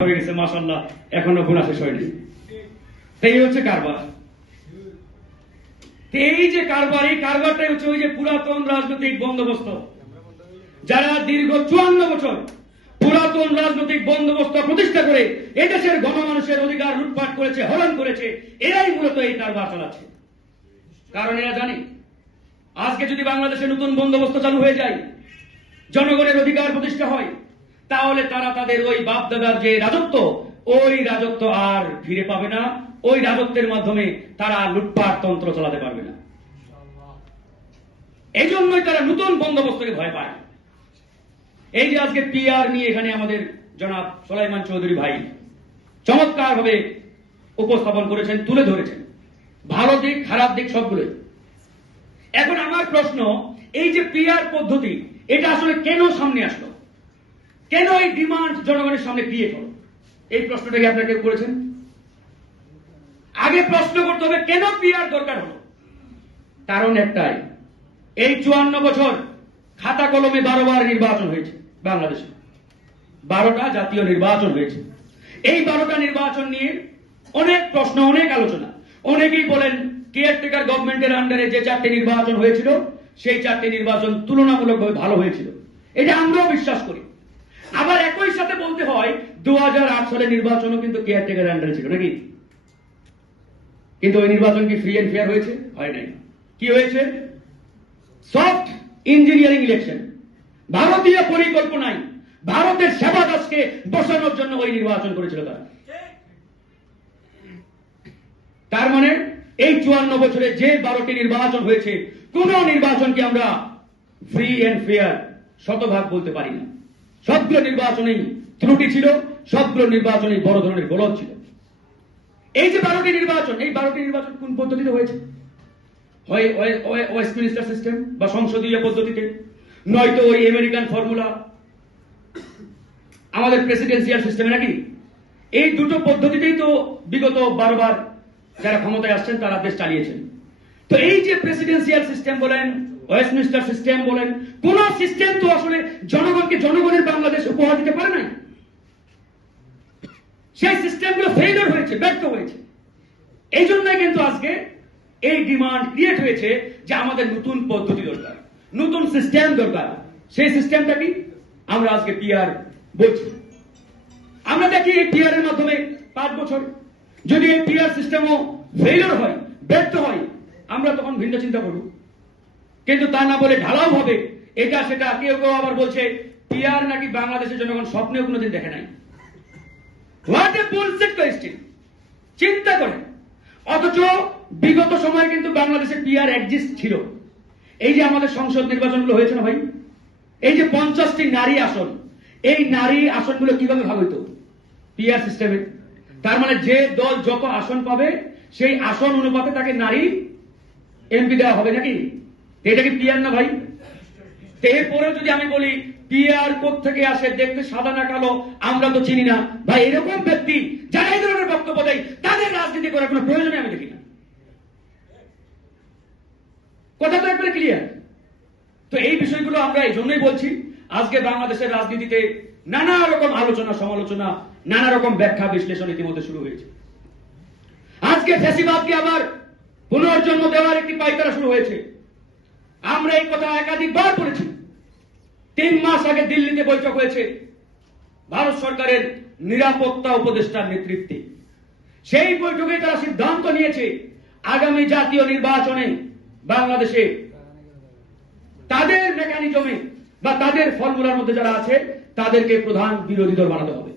হয়ে গেছে মাশাআল্লাহ, এখনো গুনাহ শেষ হয়নি। এই হচ্ছে কারবার। এই যে কারবার, এই কারবারটাই হচ্ছে ওই যে পুরাতন রাজনৈতিক বন্দোবস্ত, যারা দীর্ঘ 54 বছর পুরাতন রাজনৈতিক বন্দোবস্ত প্রতিষ্ঠা করে এদেশের গণমানুষের অধিকার লুটপাট করেছে, হরণ করেছে, এরাই মূলত এই কারবার চালাচ্ছে। কারণ এরা জানে আজকে যদি বাংলাদেশে নতুন বন্দোবস্ত চালু হয়ে যায়, জনগণের অধিকার প্রতিষ্ঠা হয়, তাহলে তারা তাদের ওই বাপ দাদার যে রাজত্ব, ওই রাজত্ব আর ফিরে পাবে না। ওই রাজত্বের মাধ্যমে তারা লুটপাট তন্ত্র চালাতে পারবে না। এই জন্যই তারা নতুন বন্দোবস্তকে ভয় পায়। এই যে আজকে পিআর নিয়ে এখানে আমাদের জনাব সোলাইমান চৌধুরী ভাই চমৎকার ভাবে উপস্থাপন করেছেন, তুলে ধরেছেন ভালো দিক খারাপ দিক সবগুলো। এখন আমার প্রশ্ন, এই যে পিআর পদ্ধতি, এটা আসলে কেন সামনে আসলো? কেন এই ডিমান্ড জনগণের সামনে ক্রিয়েট হলো? এই প্রশ্নটাকে আপনারা কেউ করেছেন? আগে প্রশ্ন করতে হবে কেন পিআর দরকার হলো। কারণ একটাই, এই 54 বছর খাতা কলমে 12 বার নির্বাচন হয়েছে বাংলাদেশে, 12টা জাতীয় নির্বাচন হয়েছে। এই 12টা নির্বাচন নিয়ে অনেক প্রশ্ন, অনেক আলোচনা। অনেকেই বলেন কেয়ারটেকার গভর্নমেন্টের আন্ডারে যে 4টি নির্বাচন হয়েছিল, সেই 4টি নির্বাচন তুলনামূলকভাবে ভালো হয়েছিল, এটা আমরাও বিশ্বাস করি। আবার একই সাথে বলতে হয় 2008 সালের নির্বাচনও কিন্তু কেয়ারটেকার আন্ডারে ছিল নাকি? কিন্তু ওই নির্বাচন কি ফ্রি এন্ড ফেয়ার হয়েছে? হয় নাই। কি হয়েছে? Soft engineering election. ভারতীয় পরিকল্পনায় ভারতের সেবা দাসকে বসানোর জন্য ওই নির্বাচন করেছিল তারা। তার মানে এই 54 বছরে যে 12টি নির্বাচন হয়েছে, কোন নির্বাচনকে আমরা ফ্রি এন্ড ফেয়ার শতভাগ বলতে পারি না। সবগুলো নির্বাচনেই ত্রুটি ছিল, সবগুলো নির্বাচনেই বড় ধরনের গলদ ছিল। এই যে 12টি নির্বাচন, এই 12টি নির্বাচন কোন পদ্ধতিতে হয়েছে? হয় ওয়েস্টমিনিস্টার সিস্টেম বা সংসদীয় পদ্ধতিতে, নয়তো ওই আমেরিকান ফর্মুলা, আমাদের প্রেসিডেন্সিয়াল সিস্টেমে নাকি? এই দুটো পদ্ধতিতেই তো বিগত 12 বার যারা ক্ষমতায় আসছেন তারা দেশ চালিয়েছেন। তো এই যে প্রেসিডেন্সিয়াল সিস্টেম বলেন, ওয়েস্টমিনিস্টার সিস্টেম বলেন, কোন সিস্টেম তো আসলে জনগণকে জনগণের বাংলাদেশ উপহার দিতে পারে নাই। সেই সিস্টেমগুলো ফেইলিওর হয়েছে, ব্যর্থ হয়েছে। এই জন্যই কিন্তু আজকে এই ডিমান্ড ক্রিয়েট হয়েছে যে আমাদের নতুন পদ্ধতি দরকার, নতুন সিস্টেম দরকার। সেই সিস্টেমটা কি? আমরা আজকে পিআর বলছি। আমরা দেখি এই পিআর এর মাধ্যমে 5 বছর যদি এই পিআর সিস্টেমও ফেইলিওর হয়, ব্যর্থ হয়, আমরা তখন ভিন্ন চিন্তা করব। কিন্তু তা না বলে ঢালাও হবে এটা সেটা। কেউ কেউ আবার বলছে পিআর নাকি বাংলাদেশের জনগণ স্বপ্নেও কোনোদিন দেখে নাই। What a bullshit question! চিন্তা করেন। অথচ বিগত সময়ে কিন্তু বাংলাদেশে পিআর এক্সিস্ট ছিল। এই যে আমাদের সংসদ নির্বাচনগুলো হয়েছে না ভাই, এই যে 50টি নারী আসন, এই নারী আসনগুলো কিভাবে ভাগ হইতো? পিআর সিস্টেমে। তার মানে যে দল যত আসন পাবে সেই আসন অনুপাতে তাকে নারী এমপি দেওয়া হবে নাকি? এটা কি পিআর না ভাই? এরপরেও যদি আমি বলি পিআর কোত্থেকে আসে, দেখতে সাদা না কালো, আমরা তো চিনি না ভাই, এরকম ব্যক্তি যারা এই ধরনের বক্তব্য দেয় তাদের রাজনীতি করার কোনো প্রয়োজনই আমি দেখি না। কথা তো একবারে ক্লিয়ার। তো এই বিষয়গুলো আমরা এই জন্যই বলছি, আজকে বাংলাদেশের রাজনীতিতে নানা রকম আলোচনা সমালোচনা, নানা রকম ব্যাখ্যা বিশ্লেষণ ইতিমধ্যে শুরু হয়েছে। আজকে ফ্যাসিবাদকে আবার পুনর্জন্ম দেওয়ার একটি পাইকারা শুরু হয়েছে। আমরা এই কথা একাধিকবার বলেছি। 3 মাস আগে দিল্লিতে বৈঠক হয়েছে ভারত সরকারের নিরাপত্তা উপদেষ্টার নেতৃত্বে। সেই বৈঠকে তারা সিদ্ধান্ত নিয়েছে আগামী জাতীয় নির্বাচনে বাংলাদেশে তাদের মেকানিজমে বা তাদের ফর্মুলার মধ্যে যারা আছে তাদেরকে প্রধান বিরোধী দল বানাতে হবে।